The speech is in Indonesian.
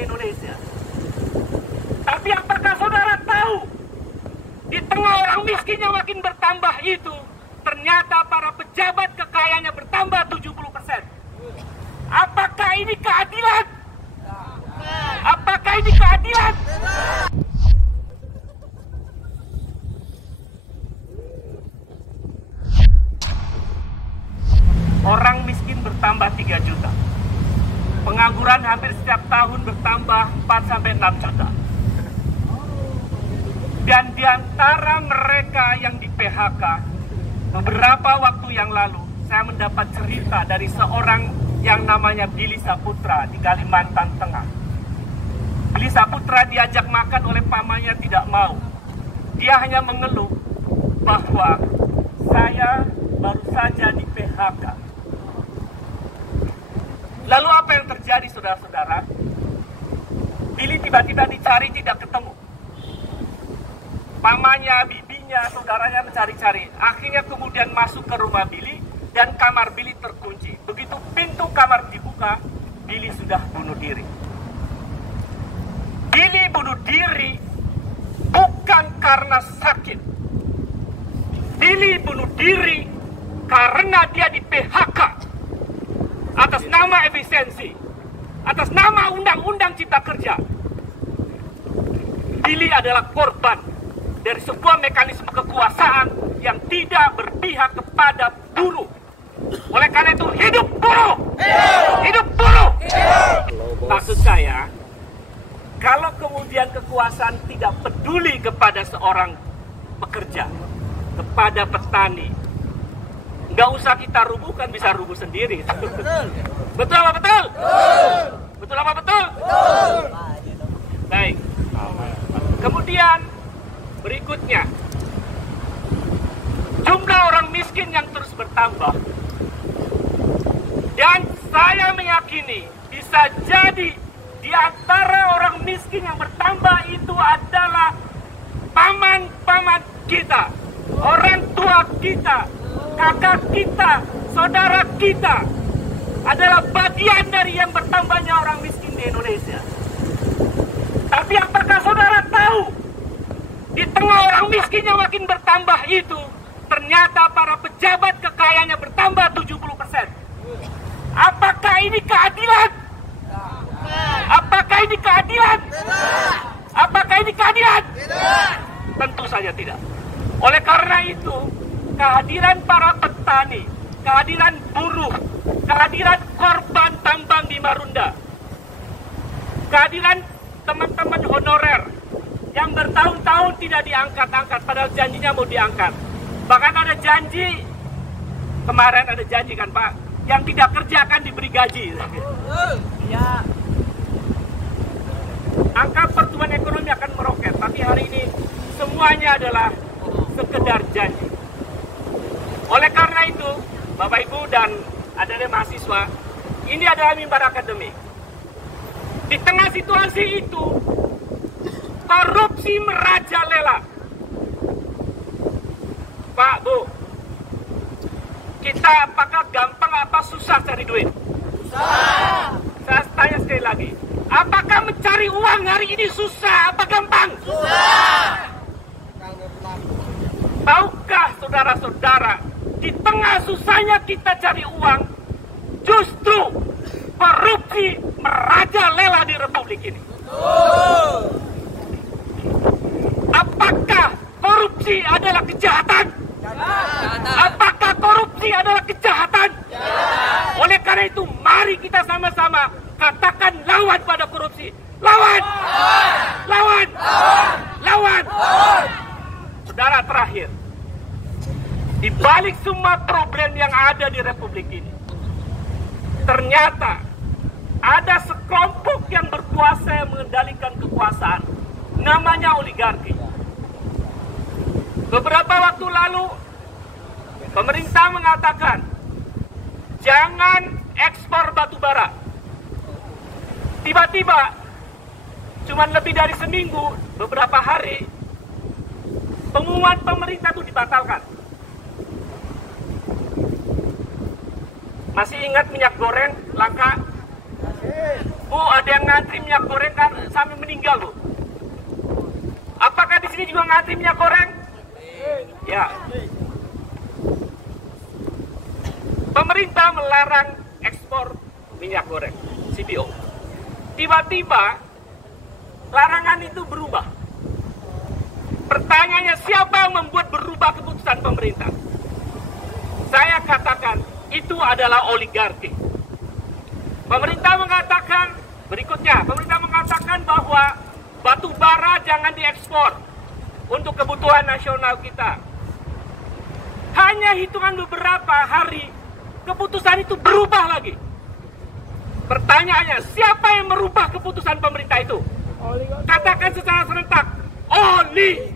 Indonesia. Tapi apakah saudara tahu, di tengah orang miskin yang makin bertambah itu, ternyata para pejabat kekayaannya bertambah 70%. Apakah ini keadilan? Apakah ini keadilan? Orang miskin bertambah 3 juta. Pengangguran hampir setiap tahun bertambah 4-6 juta. Dan di antara mereka yang di PHK, beberapa waktu yang lalu, saya mendapat cerita dari seorang yang namanya Billy Saputra di Kalimantan Tengah. Billy Saputra diajak makan oleh pamannya, tidak mau. Dia hanya mengeluh bahwa saya baru saja di PHK. Lalu apa yang terjadi, saudara-saudara? Billy tiba-tiba dicari, tidak ketemu. Pamannya, bibinya, saudaranya mencari-cari. Akhirnya kemudian masuk ke rumah Billy dan kamar Billy terkunci. Begitu pintu kamar dibuka, Billy sudah bunuh diri. Billy bunuh diri bukan karena sakit. Billy bunuh diri karena dia di PHK atas nama efisiensi, atas nama Undang-Undang Cipta Kerja. Billy adalah korban dari sebuah mekanisme kekuasaan yang tidak berpihak kepada buruh. Oleh karena itu, hidup buruh! Hidup buruh! Maksud saya, kalau kemudian kekuasaan tidak peduli kepada seorang pekerja, kepada petani, nggak usah kita rubuhkan, bisa rubuh sendiri. Betul apa betul? Betul apa betul? Baik. Kemudian berikutnya, jumlah orang miskin yang terus bertambah. Dan saya meyakini bisa jadi di antara orang miskin yang bertambah itu adalah paman-paman kita, orang tua kita, kakak kita, saudara kita, adalah bagian dari yang bertambahnya orang miskin di Indonesia. Tapi apakah saudara tahu, di tengah orang miskin yang makin bertambah itu, ternyata para pejabat kekayaannya bertambah 70%. Apakah ini keadilan? Apakah ini keadilan? Apakah ini keadilan? Tentu saja tidak. Oleh karena itu, kehadiran para petani, kehadiran buruh, kehadiran korban tambang di Marunda, kehadiran teman-teman honorer yang bertahun-tahun tidak diangkat-angkat, padahal janjinya mau diangkat. Bahkan ada janji, kemarin ada janji kan Pak, yang tidak kerja akan diberi gaji. Ya. Angka pertumbuhan ekonomi akan meroket, tapi hari ini semuanya adalah sekedar janji. Oleh karena itu, Bapak Ibu dan adik-adik mahasiswa, ini adalah mimbar akademik. Di tengah situasi itu, korupsi merajalela. Pak, Bu, kita apakah gampang apa susah cari duit? Susah. Saya tanya sekali lagi, apakah mencari uang hari ini susah apa gampang? Susah. Tahukah saudara-saudara, di tengah susahnya kita cari uang, justru korupsi merajalela di Republik ini. Apakah korupsi adalah kejahatan? Apakah korupsi adalah kejahatan? Oleh karena itu, mari kita sama-sama katakan lawan pada korupsi. Lawan! Lawan! Lawan! Saudara, terakhir, di balik semua problem yang ada di Republik ini, ternyata ada sekelompok yang berkuasa yang mengendalikan kekuasaan, namanya oligarki. Beberapa waktu lalu, pemerintah mengatakan jangan ekspor batu bara. Tiba-tiba, cuma lebih dari seminggu, beberapa hari, pengumuman pemerintah itu dibatalkan. Masih ingat minyak goreng langka? Bu, ada yang ngantri minyak goreng kan sampai meninggal, Bu. Apakah di sini juga ngantri minyak goreng? Ya. Pemerintah melarang ekspor minyak goreng, CPO. Tiba-tiba larangan itu berubah. Pertanyaannya, siapa yang membuat berubah keputusan pemerintah? Saya katakan itu adalah oligarki. Pemerintah mengatakan bahwa batu bara jangan diekspor untuk kebutuhan nasional kita. Hanya hitungan beberapa hari, keputusan itu berubah lagi. Pertanyaannya, siapa yang merubah keputusan pemerintah itu? Katakan secara serentak, oligarki.